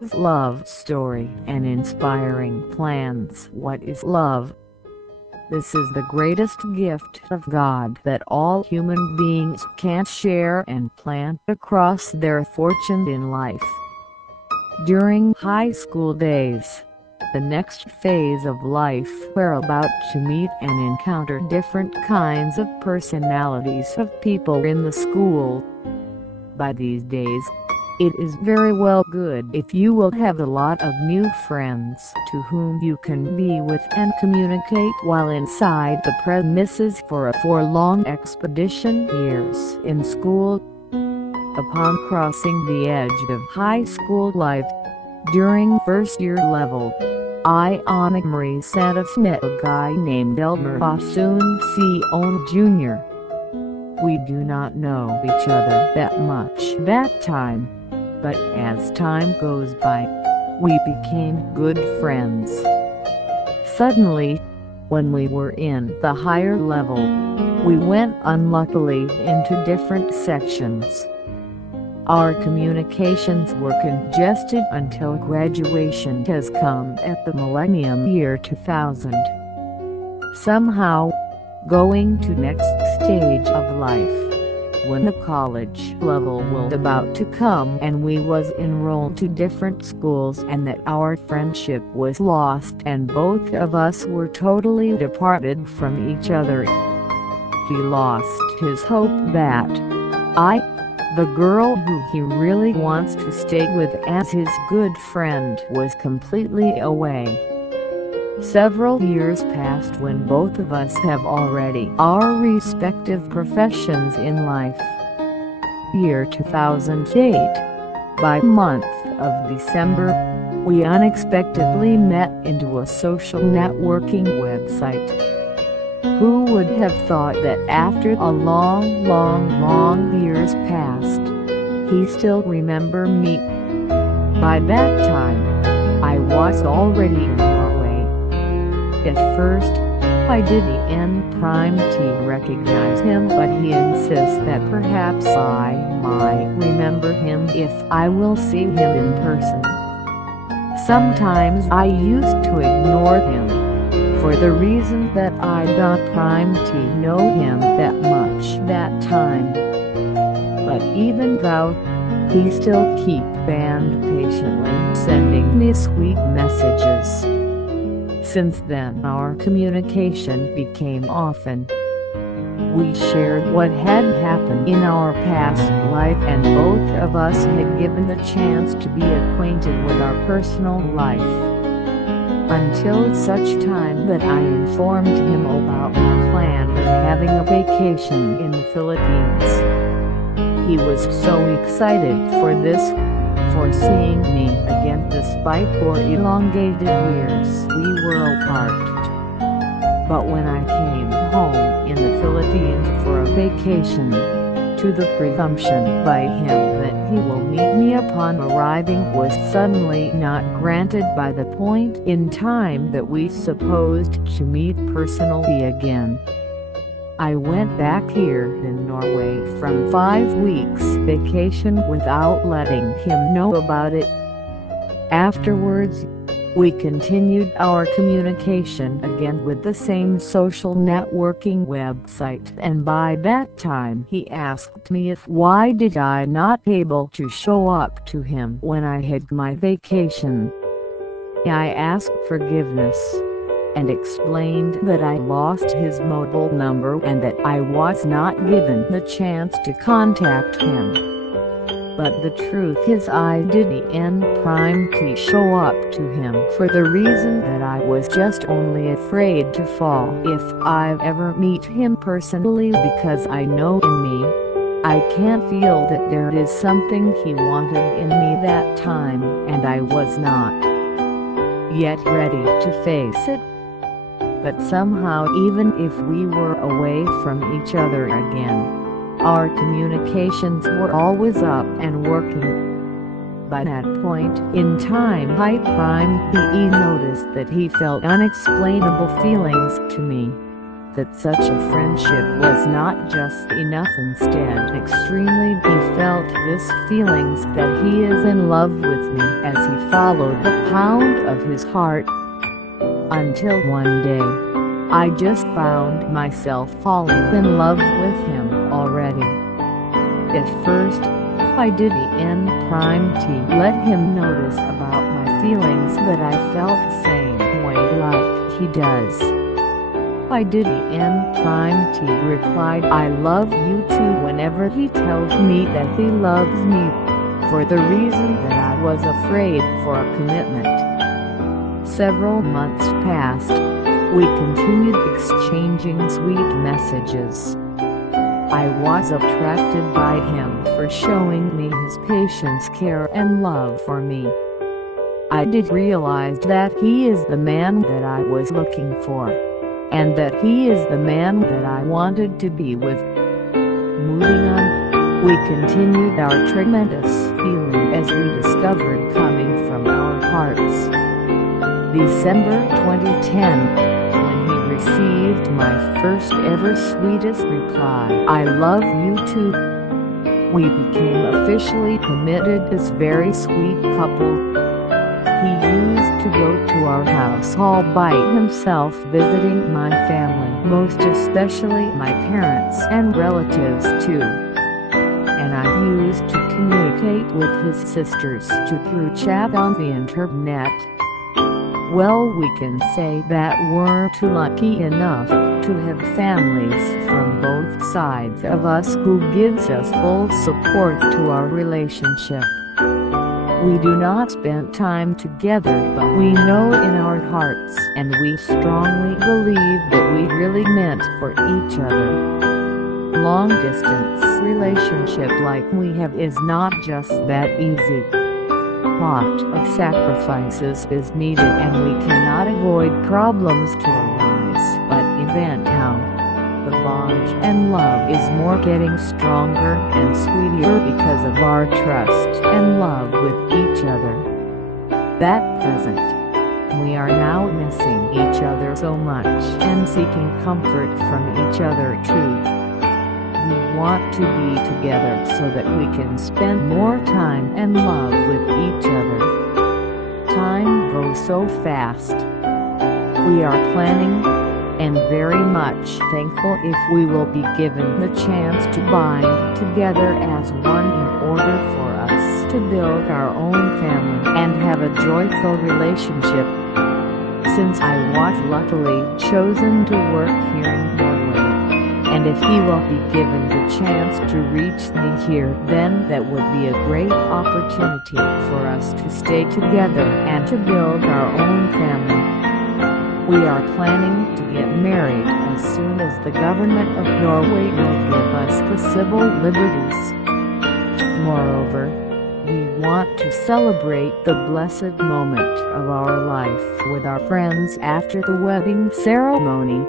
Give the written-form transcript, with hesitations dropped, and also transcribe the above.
love story and inspiring plans. What is love? This is the greatest gift of God that all human beings can share and plan across their fortune in life. During high school days, the next phase of life, we're about to meet and encounter different kinds of personalities of people in the school. By these days, it is very well good if you will have a lot of new friends to whom you can be with and communicate while inside the premises for a long expedition years in school. Upon crossing the edge of high school life, during first year level, I on Emory Santa Fe met a guy named Elmer Bassoon Sion Jr. We do not know each other that much that time, but as time goes by, we became good friends. Suddenly, when we were in the higher level, we went unluckily into different sections. Our communications were congested until graduation has come at the millennium year 2000. Somehow, going to next stage of life, when the college level was about to come and we was enrolled to different schools, and that our friendship was lost and both of us were totally departed from each other. He lost his hope that the girl who he really wants to stay with as his good friend, was completely away. Several years passed when both of us have already our respective professions in life. Year 2008. By month of December, we unexpectedly met into a social networking website. Who would have thought that after a long years passed, he still remember me? By that time, I was already in Norway. At first, I didn't recognize him, but he insists that perhaps I might remember him if I will see him in person. Sometimes I used to ignore him, for the reason that I don't know him that much that time. But even though he still keep and patiently sending me sweet messages. Since then our communication became often. We shared what had happened in our past life, and both of us had given the chance to be acquainted with our personal life. Until such time that I informed him about my plan of having a vacation in the Philippines. He was so excited for this, for seeing me again despite 4 elongated years we were apart. But when I came home in the Philippines for a vacation, to the presumption by him that he will meet me upon arriving was suddenly not granted by the point in time that we supposed to meet personally again. I went back here in Norway from 5 weeks vacation without letting him know about it. Afterwards, we continued our communication again with the same social networking website, and by that time he asked me why did I not able to show up to him when I had my vacation. I asked forgiveness, and explained that I lost his mobile number and that I was not given the chance to contact him. But the truth is I didn't show up to him for the reason that I was just only afraid to fall if I ever meet him personally, because I know in me, I can't feel that there is something he wanted in me that time, and I was not yet ready to face it. But somehow, even if we were away from each other again, our communications were always up and working. By that point in time he noticed that he felt unexplainable feelings to me. that such a friendship was not just enough. Instead, extremely he felt this feelings that he is in love with me as he followed the pound of his heart. Until one day, I just found myself falling in love with him already. At first, I didn't let him notice about my feelings, but I felt the same way like he does. I didn't replied I love you too whenever he tells me that he loves me, for the reason that I was afraid for a commitment. Several months passed. We continued exchanging sweet messages. I was attracted by him for showing me his patience, care and love for me. I did realize that he is the man that I was looking for, and that he is the man that I wanted to be with. Moving on, we continued our tremendous feeling as we discovered coming from our hearts. December 2010. Received my first ever sweetest reply, I love you too. We became officially committed as very sweet couple. He used to go to our house all by himself, visiting my family, most especially my parents and relatives too. And I used to communicate with his sisters through chat on the internet. Well, we can say that we're too lucky enough to have families from both sides of us who gives us full support to our relationship. We do not spend time together, but we know in our hearts, and we strongly believe that we really meant for each other. Long distance relationship like we have is not just that easy. Lot of sacrifices is needed, and we cannot avoid problems to arise, but eventually the bond and love is more getting stronger and sweeter because of our trust and love with each other. At present, we are now missing each other so much and seeking comfort from each other too. We want to be together so that we can spend more time and love with each other. Time goes so fast. We are planning, and very much thankful if we will be given the chance to bind together as one in order for us to build our own family and have a joyful relationship. Since I was luckily chosen to work here in Norway, and if he will be given the chance to reach me here, then that would be a great opportunity for us to stay together and to build our own family. We are planning to get married as soon as the government of Norway will give us the civil liberties. Moreover, we want to celebrate the blessed moment of our life with our friends after the wedding ceremony.